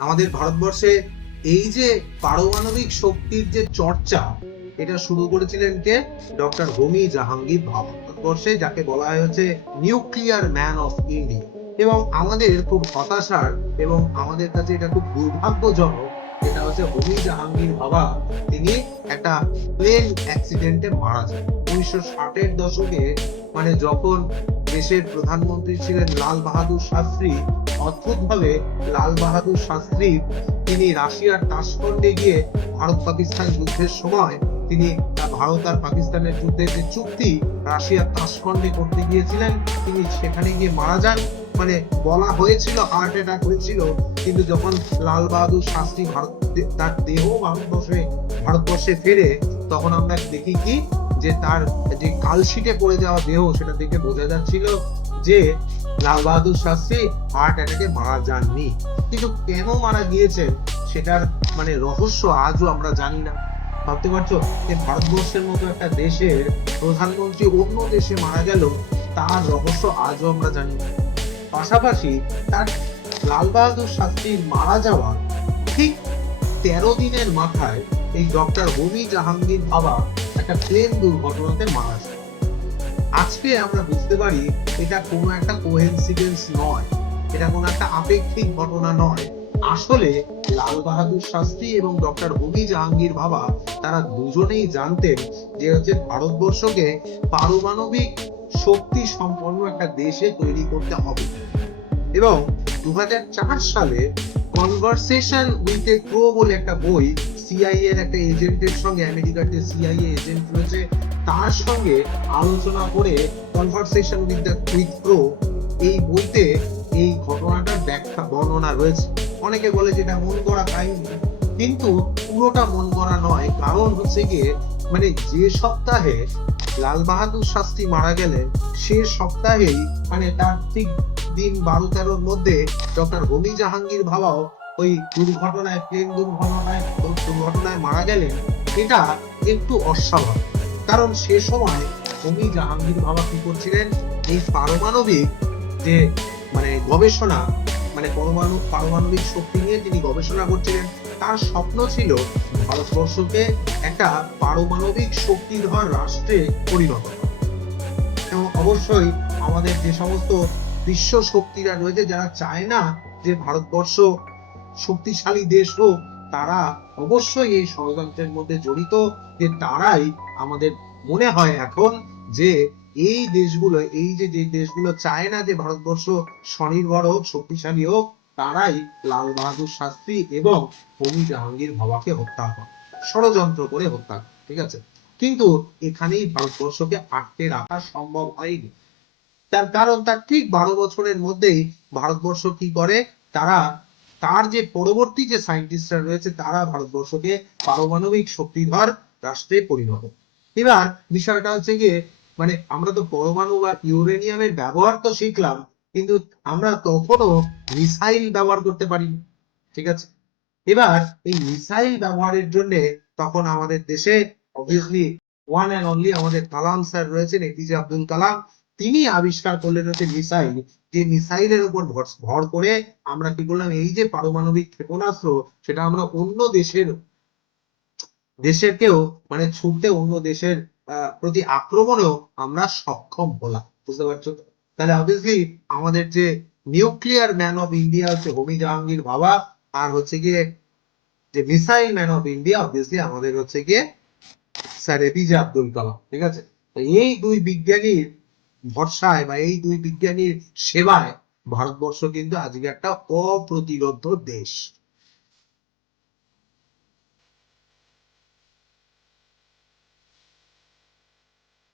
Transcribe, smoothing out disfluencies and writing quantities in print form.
আমাদের ভারতবর্ষে এই যে পারমাণবিক শক্তির যে চর্চা, এটা শুরু করেছিলেন কে? ডক্টর হোমি জাহাঙ্গীর ভাবা। ভারতবর্ষে যাকে বলা হয় হচ্ছে নিউক্লিয়ার ম্যান অফ ইন্ডিয়া। এবং আমাদের খুব হতাশার এবং আমাদের কাছে এটা খুব দুর্ভাগ্যজনক, যেটা হচ্ছে হোমি জাহাঙ্গীর ভাবা তিনি একটা প্লেন অ্যাক্সিডেন্টে মারা যান 1960-এর দশকে। মানে যখন দেশের প্রধানমন্ত্রী ছিলেন লাল বাহাদুর শাস্ত্রী, অদ্ভুতভাবে লাল বাহাদুর শাস্ত্রী তিনি রাশিয়ার তাশকন্ডে গিয়ে ভারত পাকিস্তান যুদ্ধের সময় তিনি ভারত আর পাকিস্তানের যুদ্ধের যে চুক্তি রাশিয়ার তাশকন্ডে করতে গিয়েছিলেন, তিনি সেখানে গিয়ে মারা যান। মানে বলা হয়েছিল হার্ট অ্যাটাক হয়েছিল, কিন্তু যখন লাল বাহাদুর শাস্ত্রী তার দেহ ভারতবর্ষে ফেরে, তখন আমরা দেখি কি যে তার যে কালশিটে পড়ে যাওয়া দেহ, সেটা দেখে বোঝা যাচ্ছিল যে লাল বাহাদুর শাস্ত্রী হার্ট অ্যাটাকে মারা যাননি। কিন্তু কেন মারা গিয়েছেন সেটার মানে রহস্য আজও আমরা জানি না। ভাবতে পারছো যে ভারতবর্ষের মতো একটা দেশের প্রধানমন্ত্রী অন্য দেশে মারা গেল, তার রহস্য আজও আমরা জানি না। পাশাপাশি তার লাল বাহাদুর শাস্ত্রীর মারা যাওয়া ঠিক 13 দিনের মাথায় এই ডক্টর হোমি জাহাঙ্গীর ভাবা একটা প্লেন দুর্ঘটনাতে মারা যায়। আজকে আমরা বুঝতে পারি এটা কোনো একটা কোইন্সিডেন্স নয়, এটা কোনো একটা আপেক্ষিক ঘটনা নয়। আসলে লাল বাহাদুর শাস্ত্রী এবং ডক্টর হোমি জাহাঙ্গীর ভাবা তারা দুজনেই জানতেন যে হচ্ছে ভারতবর্ষকে পারমাণবিক শক্তি সম্পন্ন একটা দেশে তৈরি করতে হবে। এবং 2004 সালে কনভারসেশন উইথ এ ক্রো বলে একটা বই, সিআইএ এর একটা এজেন্টের সঙ্গে, আমেরিকার যে সিআইএ এজেন্ট রয়েছে তার সঙ্গে আলোচনা করে কনভারসেশন উইথ ক্রো, এই বইতে এই ঘটনাটার ব্যাখ্যা বর্ণনা রয়েছে। অনেকে বলে যে এটা মন করা কাহিনী, কিন্তু পুরোটা মন করা নয়। কারণ হচ্ছে গিয়ে মানে যে সপ্তাহে লাল বাহাদুর শাস্ত্রী মারা গেলেন, সে সপ্তাহেই মানে তার ঠিক দিন 12-13-র মধ্যে ডক্টর হোমি জাহাঙ্গীর ভাবাও ওই দুর্ঘটনায়, প্লেন দুর্ঘটনায় মারা গেলেন। এটা একটু অস্বাভাবিক, কারণ সে সময় হোমি জাহাঙ্গীর ভাবা কি করছিলেন, এই পারমাণবিক যে মানে গবেষণা, মানে পারমাণবিক শক্তি নিয়ে তিনি গবেষণা করছিলেন। তার স্বপ্ন ছিল ভারতবর্ষকে একটা পারমাণবিক শক্তিধর রাষ্ট্রে পরিণত করা। এবং অবশ্যই আমাদের যে সমস্ত বিশ্ব শক্তিরা রয়েছে, যারা চায় না যে ভারতবর্ষ শক্তিশালী দেশ হোক, তারা অবশ্যই এই ষড়যন্ত্রের মধ্যে জড়িত। যে তারাই আমাদের মনে হয় এখন যে এই দেশগুলো চায় না যে ভারতবর্ষ স্বনির্ভর হোক, শক্তিশালী হোক, তারাই লাল বাহাদুর শাস্ত্রী এবং হোমি জাহাঙ্গীর ভাবাকে হত্যা করে, ষড়যন্ত্র করে হত্যা করে। ঠিক আছে, কিন্তু এখানেই ভারতবর্ষকে আটকে রাখা সম্ভব হয়নি। তার কারণ তার ঠিক 12 বছরের মধ্যেই ভারতবর্ষ কি করে, তারা তার যে পরবর্তী যে সায়েন্টিস্টরা রয়েছে তারা ভারতবর্ষকে পারমাণবিক শক্তিধর রাষ্ট্রে পরিণত। এবার বিষয়টা হচ্ছে গিয়ে মানে আমরা তো পরমাণু বা ইউরেনিয়ামের ব্যবহার তো শিখলাম, কিন্তু আমরা তখনও মিসাইল ব্যবহার করতে পারিনি। ঠিক আছে, এবার এই মিসাইল ব্যবহারের জন্য তখন আমাদের দেশে অবভিয়াসলি ওয়ান অ্যান্ড অনলি আমাদের কালাম স্যার রয়েছেন, এপিজে আব্দুল কালাম। তিনি আবিষ্কার করলেন হচ্ছে মিসাইল। যে মিসাইলের উপর ভর করে আমরা কি করলাম, এই যে পারমাণবিক ক্ষেপণাস্ত্র, সেটা আমরা অন্য দেশেরকেও মানে ছুটতে, অন্য দেশের প্রতি আক্রমণেও আমরা সক্ষম হলাম। বুঝতে পারছো? তাহলে অবভিয়াসলি আমাদের যে নিউক্লিয়ার ম্যান অফ ইন্ডিয়া হচ্ছে হোমি জাহাঙ্গীর ভাবা, আর হচ্ছে গিয়ে যে missile man of India obviously আমাদের হচ্ছে গিয়ে স্যার এপিজে আব্দুল কালাম। ঠিক আছে, এই দুই বিজ্ঞানীর ভরসায় বা এই দুই বিজ্ঞানীর সেবায় ভারতবর্ষ কিন্তু আজকে একটা অপ্রতিরোধ্য দেশ।